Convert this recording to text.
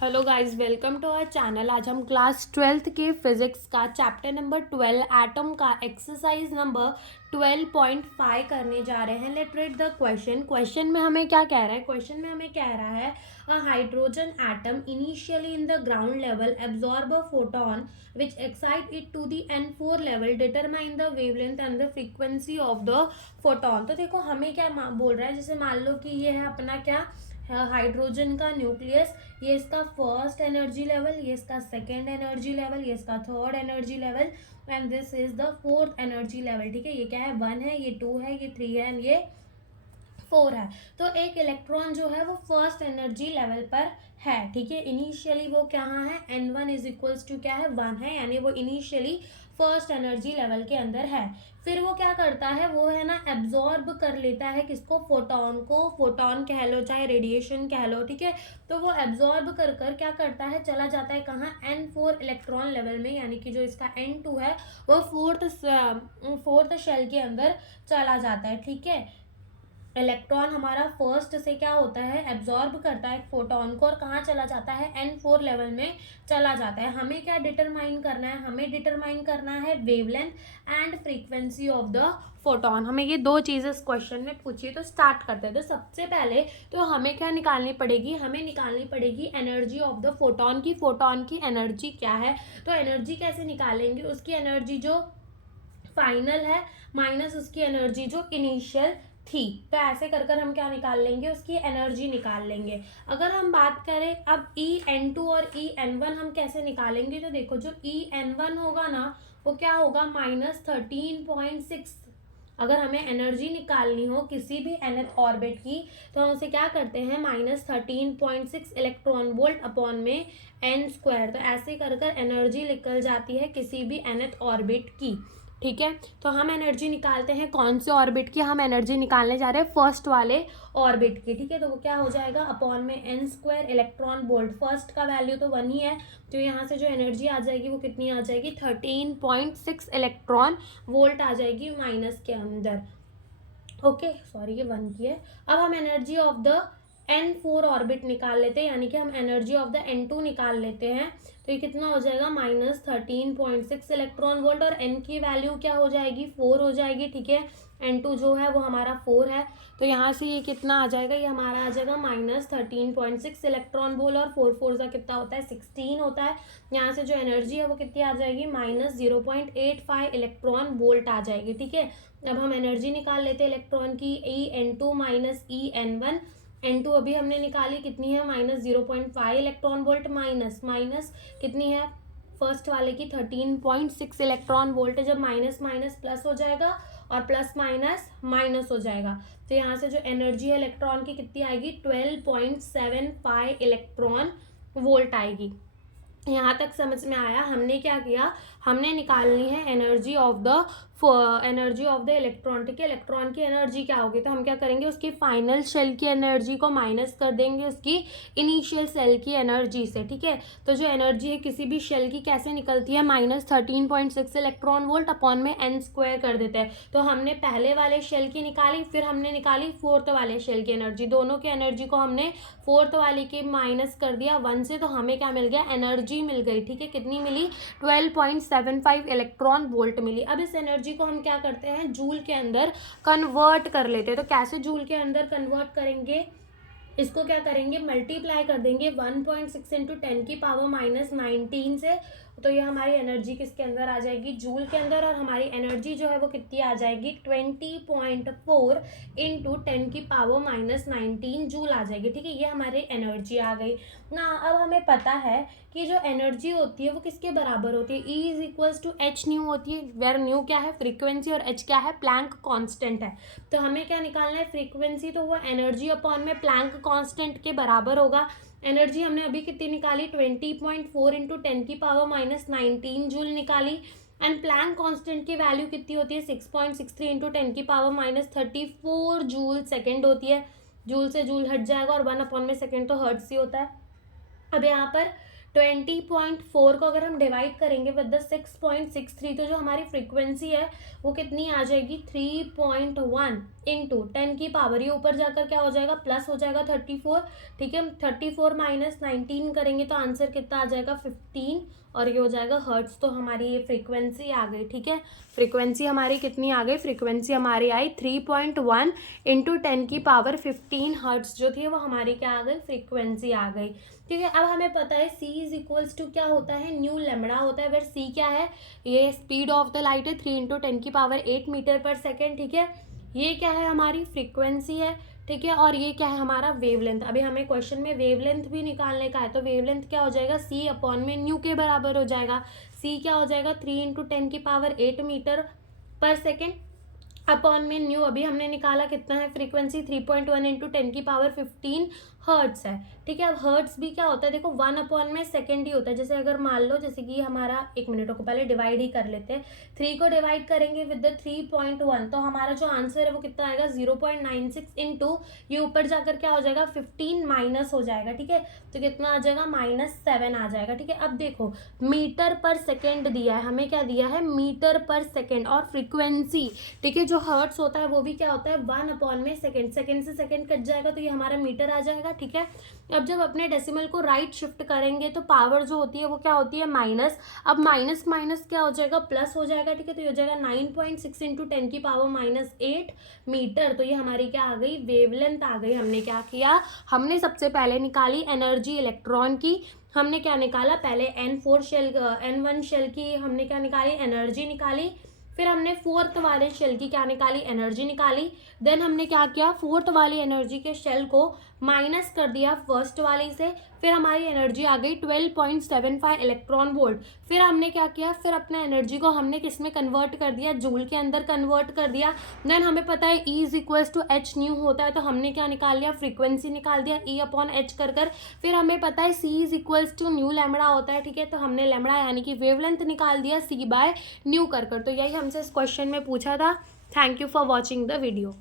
Hello guys, welcome to our channel. आज हम class 12th के फिजिक्स का चैप्टर नंबर 12 एटम का एक्सरसाइज नंबर 12.5 करने जा रहे हैं। लेट रीड द क्वेश्चन में हमें क्या कह रहा है। क्वेश्चन में हमें कह रहा है a hydrogen atom initially in the ground level absorb a photon which excite it to the N4 level, determine the wavelength and the frequency of the photon। तो देखो हमें क्या बोल रहा है, जैसे मान लो कि ये है अपना क्या हाइड्रोजन का न्यूक्लियस, ये इसका फर्स्ट एनर्जी लेवल, ये इसका सेकेंड एनर्जी लेवल, ये इसका third energy level and this is the fourth energy level. ठीक है, ये क्या है, 1 है, ये 2 है, ये 3 है एंड ये 4 है। तो एक इलेक्ट्रॉन जो है वो फर्स्ट एनर्जी लेवल पर है। ठीक है, इनिशियली वो कहाँ है, N1 इज इक्वल्स टू क्या है, 1 है, यानी वो इनिशियली फर्स्ट एनर्जी लेवल के अंदर है। फिर वो क्या करता है, वो है ना एब्जॉर्ब कर लेता है किसको, फोटोन को। फोटोन कह लो चाहे रेडिएशन कह लो, ठीक है। तो वो एब्जॉर्ब कर कर क्या करता है, चला जाता है कहाँ, N4 इलेक्ट्रॉन लेवल में, यानी कि जो इसका N2 है वो फोर्थ शेल के अंदर चला जाता है। ठीक है, इलेक्ट्रॉन हमारा फर्स्ट से क्या होता है, एब्जॉर्ब करता है फोटोन को और कहाँ चला जाता है, N4 लेवल में चला जाता है। हमें क्या डिटरमाइन करना है, हमें डिटरमाइन करना है wavelength and frequency of the photon. हमें ये दो चीज़ें इस क्वेश्चन में पूछी, तो स्टार्ट करते हैं। तो सबसे पहले तो हमें क्या निकालनी पड़ेगी, हमें निकालनी पड़ेगी एनर्जी ऑफ द फोटोन की। फोटोन की एनर्जी क्या है, तो एनर्जी कैसे निकालेंगे, उसकी एनर्जी जो फाइनल है माइनस उसकी एनर्जी जो इनिशियल थी। तो ऐसे कर कर हम क्या निकाल लेंगे, उसकी एनर्जी निकाल लेंगे। अगर हम बात करें अब En2 और En1 हम कैसे निकालेंगे, तो देखो जो En1 होगा ना वो क्या होगा, -13.6। अगर हमें एनर्जी निकालनी हो किसी भी nth ऑर्बिट की तो हम उसे क्या करते हैं, -13.6 इलेक्ट्रॉन वोल्ट अपॉन में n²। तो ऐसे कर कर एनर्जी निकल जाती है किसी भी nth ऑर्बिट की। ठीक है, तो हम एनर्जी निकालते हैं कौन से ऑर्बिट की, हम एनर्जी निकालने जा रहे हैं फर्स्ट वाले ऑर्बिट की। ठीक है, तो वो क्या हो जाएगा, अपॉन में n² इलेक्ट्रॉन वोल्ट। फर्स्ट का वैल्यू तो 1 ही है, तो यहाँ से जो एनर्जी आ जाएगी वो कितनी आ जाएगी, 13.6 इलेक्ट्रॉन वोल्ट आ जाएगी माइनस के अंदर। ओके सॉरी, ये 1 की है। अब हम energy of the N4 orbit निकाल लेते हैं, यानी कि हम एनर्जी ऑफ द N2 निकाल लेते हैं। तो ये कितना हो जाएगा, -13.6 इलेक्ट्रॉन वोल्ट और N की वैल्यू क्या हो जाएगी, 4 हो जाएगी। ठीक है, N2 जो है वो हमारा 4 है, तो यहाँ से ये कितना आ जाएगा, ये हमारा आ जाएगा -13.6 इलेक्ट्रॉन वोल्ट और 4 4 का कितना होता है, 16 होता है। यहाँ से जो एनर्जी है वो कितनी आ जाएगी, -0.85 इलेक्ट्रॉन वोल्ट आ जाएगी। ठीक है, अब हम एनर्जी निकाल लेते हैं इलेक्ट्रॉन की, En2 माइनस En1। N2 अभी हमने निकाली, कितनी है, -0.5 इलेक्ट्रॉन वोल्ट, माइनस कितनी है फर्स्ट वाले की, 13.6 इलेक्ट्रॉन वोल्ट है। जब माइनस माइनस प्लस हो जाएगा और प्लस माइनस माइनस हो जाएगा, तो यहाँ से जो एनर्जी है इलेक्ट्रॉन की कितनी आएगी, 12.75 इलेक्ट्रॉन वोल्ट आएगी। यहाँ तक समझ में आया। हमने क्या किया, हमने निकालनी है एनर्जी ऑफ द इलेक्ट्रॉन। ठीक है, इलेक्ट्रॉन की एनर्जी क्या होगी, तो हम क्या करेंगे, उसकी फाइनल शेल की एनर्जी को माइनस कर देंगे उसकी इनिशियल सेल की एनर्जी से। ठीक है, तो जो एनर्जी है किसी भी शेल की कैसे निकलती है, -13.6 इलेक्ट्रॉन वोल्ट अपॉन में n² कर देते हैं। तो हमने पहले वाले शेल की निकाली, फिर हमने निकाली फोर्थ वाले शेल की एनर्जी। दोनों की एनर्जी को हमने फोर्थ वाले की माइनस कर दिया 1 से, तो हमें क्या मिल गया, एनर्जी मिल गई। ठीक है, कितनी मिली, 12.75 इलेक्ट्रॉन वोल्ट मिली। अब इस एनर्जी को हम क्या करते हैं, जूल के अंदर कन्वर्ट कर लेते हैं। तो कैसे जूल के अंदर कन्वर्ट करेंगे, इसको क्या करेंगे, मल्टीप्लाई कर देंगे 1.6 इंटू 10 की पावर -19 से। तो ये हमारी एनर्जी किसके अंदर आ जाएगी, जूल के अंदर, और हमारी एनर्जी जो है वो कितनी आ जाएगी, 20.4 इंटू 10 की पावर -19 जूल आ जाएगी। ठीक है, ये हमारी एनर्जी आ गई ना। अब हमें पता है कि जो एनर्जी होती है वो किसके बराबर होती है, E is equals to h nu होती है, वेर न्यू क्या है, फ्रीक्वेंसी, और एच क्या है, प्लैंक कांस्टेंट है। तो हमें क्या निकालना है, फ्रीक्वेंसी, तो वो एनर्जी अपॉन में प्लैंक कांस्टेंट के बराबर होगा। एनर्जी हमने अभी कितनी निकाली, 20.4 इंटू 10 की पावर -19 जूल निकाली। एंड प्लैंक कांस्टेंट की वैल्यू कितनी होती है, 6.63 इंटू 10 की पावर -34 जूल सेकेंड होती है। जूल से जूल हट जाएगा और 1 अपॉन में सेकेंड तो हर्ट्ज ही होता है। अब यहाँ पर 20.4 को अगर हम डिवाइड करेंगे विद द 6.63, तो जो हमारी फ्रीक्वेंसी है वो कितनी आ जाएगी 3.1 इंटू 10 की पावर, ये ऊपर जाकर क्या हो जाएगा प्लस हो जाएगा 34, ठीक है। 34 माइनस 19 करेंगे तो आंसर कितना आ जाएगा 15, और ये हो जाएगा हर्ट्स। तो हमारी ये फ्रीक्वेंसी आ गई, ठीक है। फ्रीक्वेंसी हमारी कितनी आ गई, फ्रीक्वेंसी हमारी आई 3.1 इंटू 10 की पावर 15 हर्ट्स जो थी वो हमारी क्या आ गई, फ्रीक्वेंसी आ गई, ठीक है। अब हमें पता है c इज इक्वल्स टू क्या होता है, न्यू लेमड़ा होता है, वेर c क्या है, ये स्पीड ऑफ द लाइट है 3 इंटू 10 की पावर 8 मीटर पर सेकेंड, ठीक है। ये क्या है, हमारी फ्रीक्वेंसी है, ठीक है। और ये क्या है, हमारा वेवलेंथ। अभी हमें क्वेश्चन में वेवलेंथ भी निकालने का है, तो वेवलेंथ क्या हो जाएगा, c अपॉन में न्यू के बराबर हो जाएगा। c क्या हो जाएगा 3 इंटू 10 की पावर 8 मीटर पर सेकेंड अपॉन में न्यू, अभी हमने निकाला कितना है फ्रीक्वेंसी 3.1 इंटू 10 की पावर 15 हर्ट्स है, ठीक है। अब हर्ट्स भी क्या होता है, देखो 1 अपॉन में सेकेंड ही होता है। जैसे अगर मान लो जैसे कि हमारा, एक मिनट को पहले डिवाइड ही कर लेते हैं, 3 को डिवाइड करेंगे विद द 3.1, तो हमारा जो आंसर है वो कितना आएगा 0.96 इंटू, ये ऊपर जाकर क्या हो जाएगा 15 माइनस हो जाएगा, ठीक है। तो कितना आ जाएगा -7 आ जाएगा, ठीक है। अब देखो मीटर पर सेकेंड दिया है, हमें क्या दिया है मीटर पर सेकेंड, और फ्रीक्वेंसी, ठीक है, जो हर्ट्स होता है वो भी क्या होता है 1 अपॉन में सेकेंड, सेकेंड से सेकेंड कट जाएगा तो ये हमारा मीटर आ जाएगा, ठीक है। अब जब अपने डेसिमल को राइट शिफ्ट करेंगे तो पावर जो होती है वो क्या होती है माइनस, अब माइनस माइनस क्या हो जाएगा प्लस हो जाएगा, ठीक है। तो ये हो जाएगा 9.6 इंटू 10 की पावर -8 मीटर। तो ये हमारी क्या आ गई, वेवलेंथ आ गई। हमने क्या किया, हमने सबसे पहले निकाली एनर्जी इलेक्ट्रॉन की, हमने क्या निकाला पहले N1 शेल की हमने क्या निकाली, एनर्जी निकाली, फिर हमने फोर्थ वाले शेल की क्या निकाली, एनर्जी निकाली। देन हमने क्या किया, फोर्थ वाली एनर्जी के शेल को माइनस कर दिया फर्स्ट वाली से, फिर हमारी एनर्जी आ गई 12.75 इलेक्ट्रॉन वोल्ट। फिर हमने क्या किया, फिर अपने एनर्जी को हमने किस में कन्वर्ट कर दिया, जूल के अंदर कन्वर्ट कर दिया। देन हमें पता है E is equals to h nu होता है, तो हमने क्या निकाल लिया, फ्रीक्वेंसी निकाल दिया E अपॉन एच कर। फिर हमें पता है C is equals to nu lambda होता है, ठीक है। तो हमने लैम्बडा यानी कि वेवलेंथ निकाल दिया C बाय न्यू कर। तो यही हमसे इस क्वेश्चन में पूछा था। Thank you for watching the video.